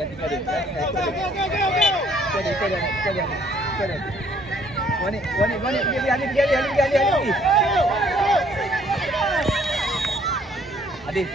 Jangan tinggal dia. Ikut dia. Gua ni. Pergi Ali. Adi.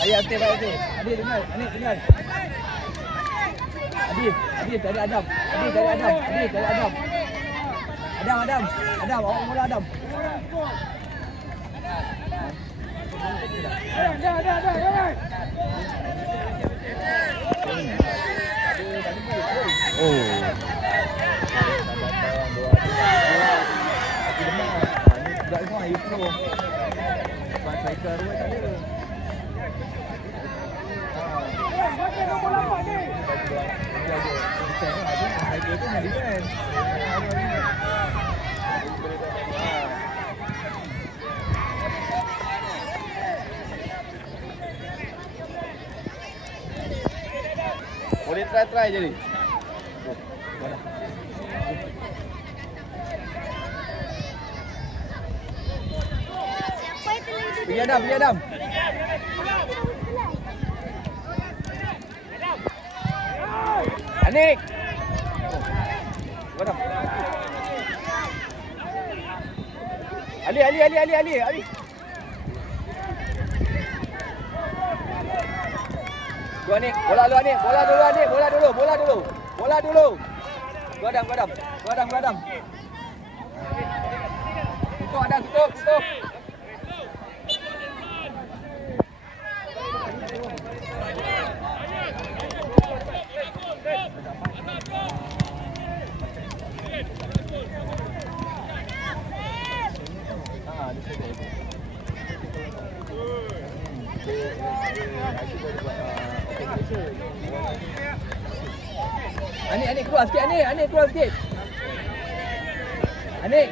Ayah stay baik tu. Adi dengar. Adi cari Adam. Adam, awak mula Adam. Oh. Budak semua ayu pro. Sebab striker dua tak ada. Striker tu nak defend. Boleh try je ni. Pergi Adam. Anik. Adam. Ali. Gua Anik, bola dulu. Gua Adam. Tutup. Anik keluar sikit. Anik.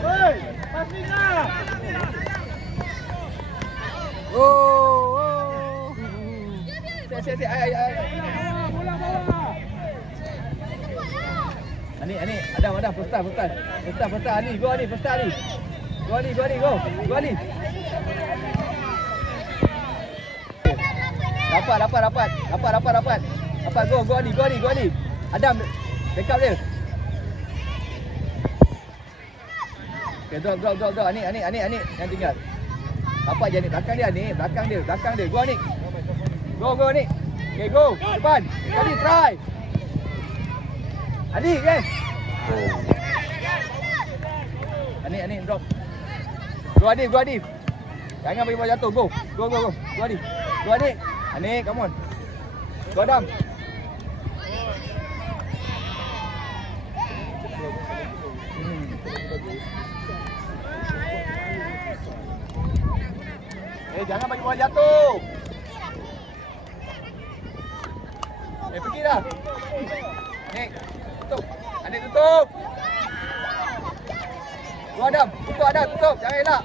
Hei, pasinglah. Oh. Siap. Bola. Anik. Adam, first Ali. Go Ali. Rapat. Go Ali. Adam, backup dia. Okay, drop. Anik. Yang tinggal. Rapat je Anik. Belakang dia. Go Anik. Go Anik. Okay, go. Depan. Kali try. Anik, yes. Anik, drop. Go Adik. Jangan bagi bola jatuh. Go Adik. Go Adik. Anik, come on. Go Adam. Jangan bagi bola jatuh. Pergi dah. Anik, tutup. Anik tutup. Go Adam. Tutup. Jangan elak.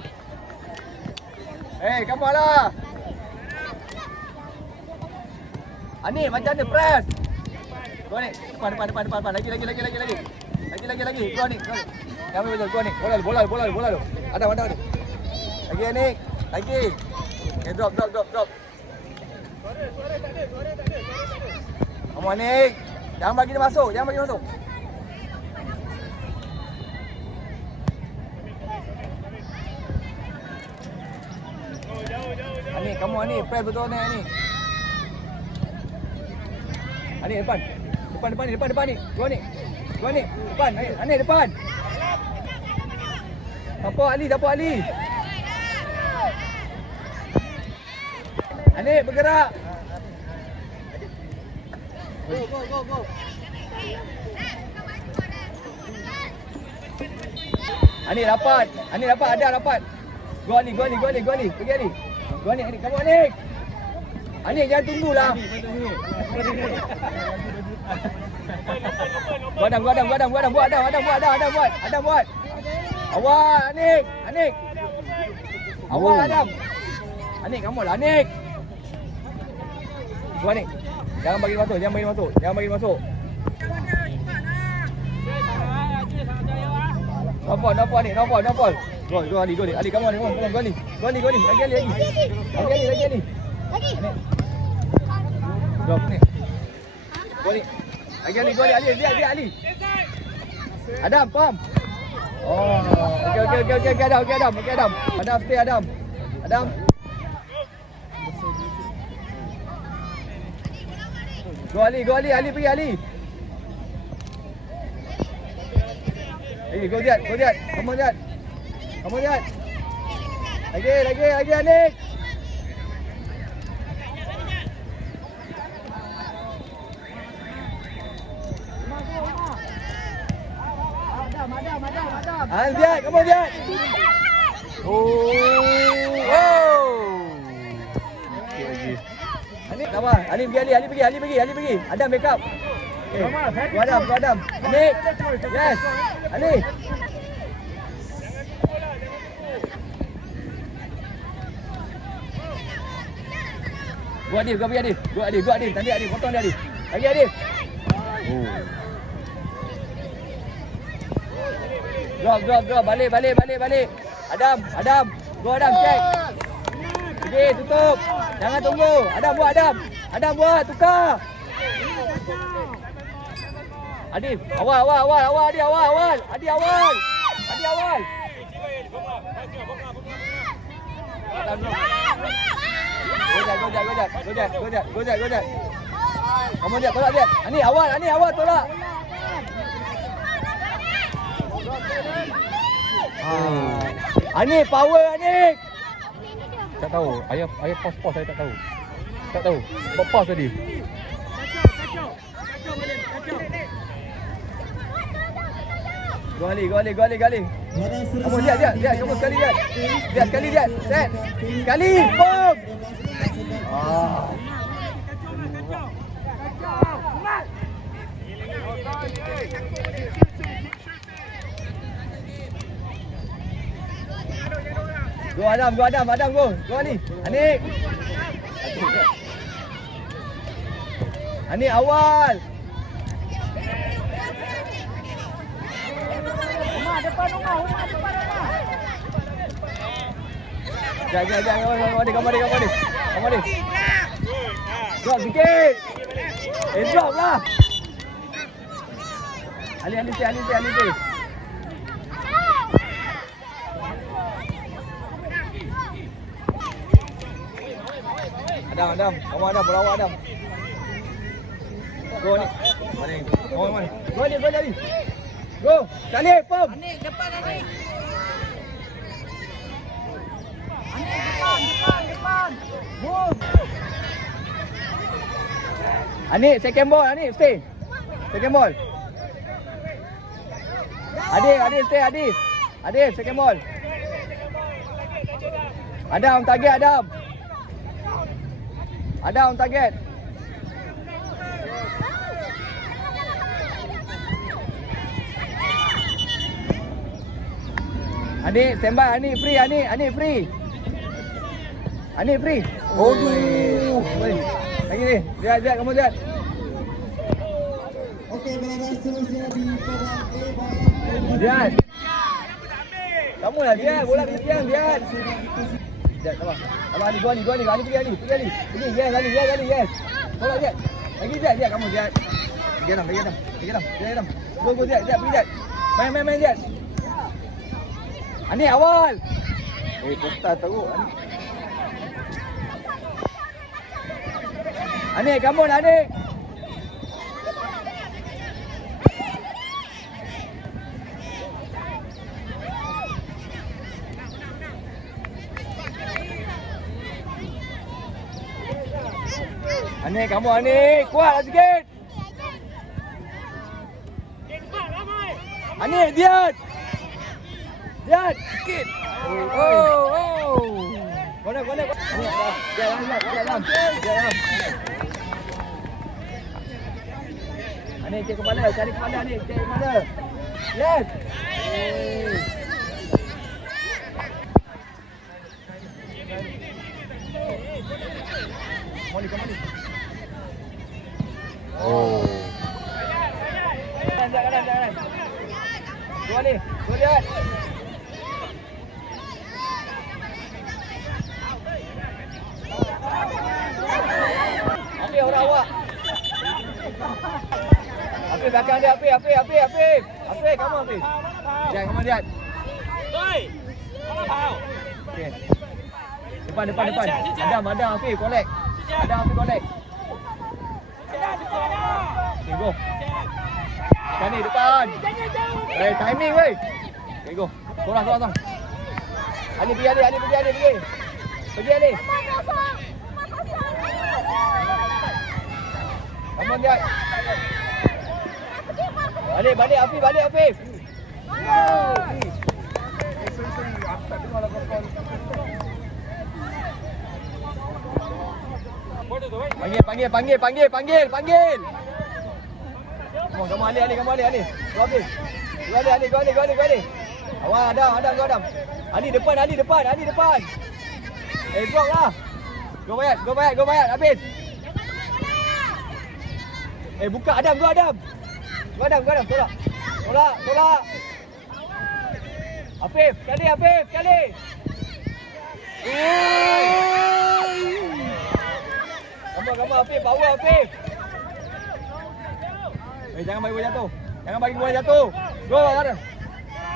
Come on lah. Anik, macam mana press? Go Anik. Depan. Lagi. Go Anik. Kami betul. Go Anik. Bola tu. Adam. Lagi Anik. Lagi. Okay, drop. Suara tak ada. Kamu Anik. Jangan bagi dia masuk. Anik, kamu Anik. Press betul Anik. Anik depan Anik. Go Anik. Depan. Anik depan. Tapak Ali. Anik bergerak. Go. Anik dapat. Ada dapat. Go Ali. Pergi Ali. Go Anik. Kamu Anik. Anik jangan tunggulah. Adam buat. Awal Anik. Awal Adam. Anik, kamu lah Anik. Go Anik. Jangan bagi masuk. Nampak Anik, nampak. Go Ali, go Ali, come on, go Ali. Go Ali. Lagi Ali. Drop ni. Go Ali. Lagi Ali. Dia Ali. Adam, pam. Oh, okey Adam. Adam, stay Adam. Go Ali pergi Ali. Go Jad. Come on Jad. Lagi Anik. Jad, come on Jad. Oh. Okay. Anik, apa? Ali pergi. Adam backup. Go Adam. Anik. Yes. Ali. Go Adif. Tadi Adif, potong dia Adif. Lagi Adif. Drop. Balik. Adam. Go Adam, check. Pergi, tutup. Jangan tunggu. Adam buat, tukar. Adif, awal. Adi awal. Go Jad. Kamu dia tolak dia. Ani awal tolak. Ani power Ani. Tak tahu. Ayah pause saya tak tahu. Buat pause tadi. Go Ali. Kamu dia. Kamu sekali dia. Sekali dia. Set. Sekali. Boom. Go Adam. Go Ali. Anik awal. Rumah depan rumah. Jangan. Kamu ni. Drop sikit. Drop lah. Ali. Adam. Kamu Adam, berawak Adam. Go ni. Mana? Go Ali. Go. Kali, pom. Anik depan. Depan. Move. Anik, second ball. Anik, stay. Second ball. Adif, stay Adif. Adif, second ball. Adam, target Adam. Target. Anik, standby. Anik free. Anik free. Aduh. Lagi ni. Lihat, kamu lihat. Okey, berada seterusnya di padang A. Lihat. Kamu lah lihat. Bola kesian, lihat. Lihat, sama. Ali, go Ali. Ali pergi Ali. Pergi, yes, Ali, yes. Tolak lihat. Lagi lihat, kamu lihat. Pergi Adam. Go, lihat, pergi lihat. Main lihat. Anik awal. Kota teruk. Anik, kamu lah Anik. Anik, kamu Anik. Kuatlah sikit. Anik, lihat. Sikit. Oh. Mana. Jalan. Anik, cek kepala. Cari kepala Anik. Cek kepala. Yes. Kembali. Oh. Jangan. Go lihat. Afif belakang dia, Afif. Afif, come on, Afif. Jad, come on, Jad. Okay. Depan. Adam, Afif, collect. Afif, collect. Okay, go. Kani depan. Timing, weh. Okay, go. Sorang. Ali pergi. Pergi, Ali. Come on, Jad. Balik, Afif. Panggil. Come on, Ali. Go, Afif. Go, Ali. Awal, Adam. Ali depan. Block lah. Go bayat, habis. Buka Adam, go Adam. Tolak. Afif, sekali. Gambar Afif, power Afif. Jangan bagi bola jatuh. Go, Adam.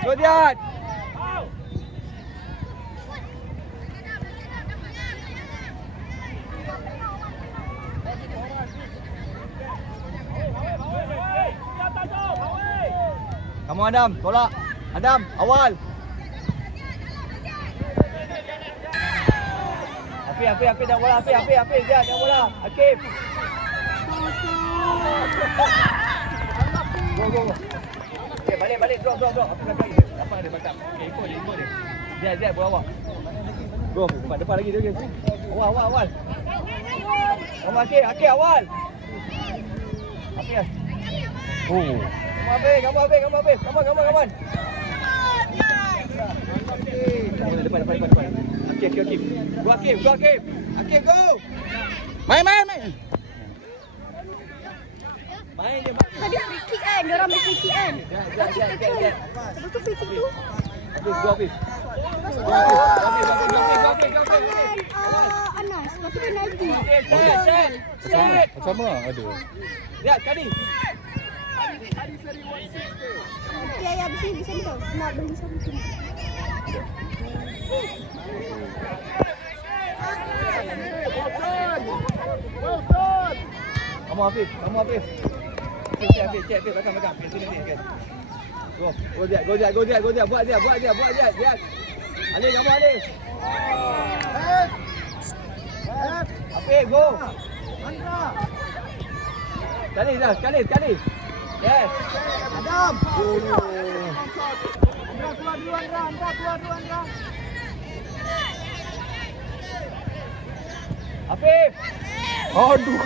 Go, Jad. Kamu Adam, tolak. Adam, awal. Afif, jangan bola. Afif, jangan bola. Akif. Go. Okay, balik. Drop. Afif lagi. Apa ada backup? Okay, ikut dia. Zat, bawa. Go, depan lagi dia. Awal. Kamu Akif, awal. Afif. Oh. Come on. Depan. Akif. Go Akif. Akif, go. Main. Main dia. Tadi free kick kan, diorang ambil free kick kan. Jad. Lepas tu free kick tu Go, Afif. Go. Anas, lepas tu penalti. Set. Sama ada. Lihat kali. Nanti ayah habis ni di sana tau, nak beli something. Kamu Afif. Cek, belakang. Sini. Go Jad. Buat dia. Ali, kamu Ali. Afif, go. Sekali. Yes. Adam. Keluar duluan. Afif. Aduh.